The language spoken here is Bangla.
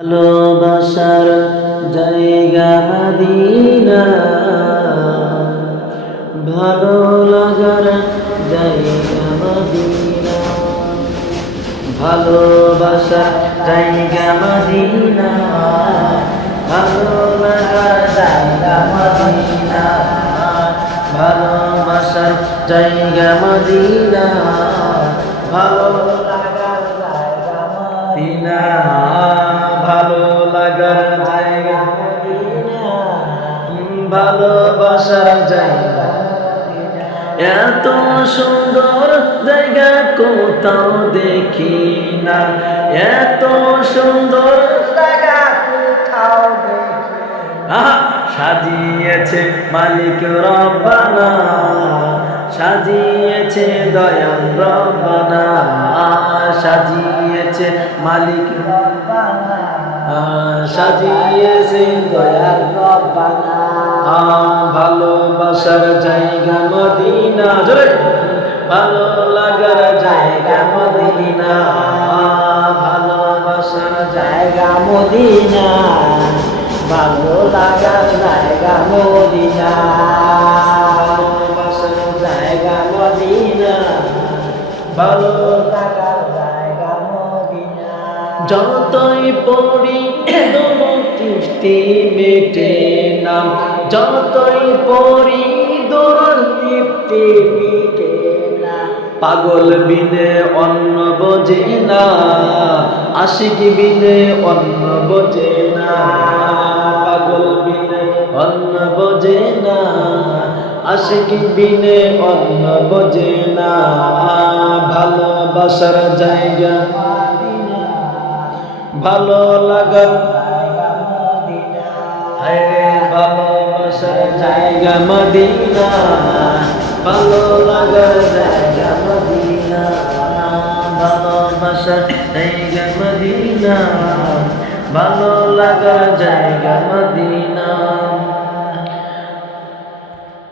ভালোবাসার জায়গা মদিনা, ভালো লাগার জায়গা মদিনা, ভালোবাসার জায়গা মদিনা, ভালো লাগার জায়গা মদিনা, ভালোবাসার জায়গা মদিনা, ভালো লাগার জায়গা মদিনা, ভালো লাগার জায়গা মদিনা, ভালোবাসার জায়গা। এত সুন্দর জায়গা কোথাও দেখি না, এত সুন্দর জায়গা কোথাও দেখি না। সাজিয়েছে মালিক রব্বানা, সাজিয়েছে দয়াল রব্বানা, সাজিয়েছে মালিক রব্বানা, সাজিয়েছে দয়াল রব্বানা। ভালোবাসার জায়গা মদিনা, জোরে ভালো লাগার জায়গা মদিনা, ভালোবাসার জায়গা মদিনা, ভালো লাগার জায়গা মদিনা, ভালোবাসার জায়গা মদিনা, ভালো লাগার জায়গা মদিনা। যতই পড়ি তৃপ্তি মেটে না, যতই পড়ি দূর তৃপ্তি মেটে না। পাগল বিনে অন্ন বোঝে না, আশিক বিনে অন্ন বোঝে না, পাগল বিনে অন্ন বোঝে না, আশিক বিনে অন্ন বোঝে না। ভালোবাসার জায়গা ভালো লাগার জায়গা মদিনা, ভালোবাসার জায়গা মদিনা, ভালো লাগার জায়গা মদিনা, ভালোবাসার জায়গা মদিনা, ভালো লাগার জায়গা মদিনা।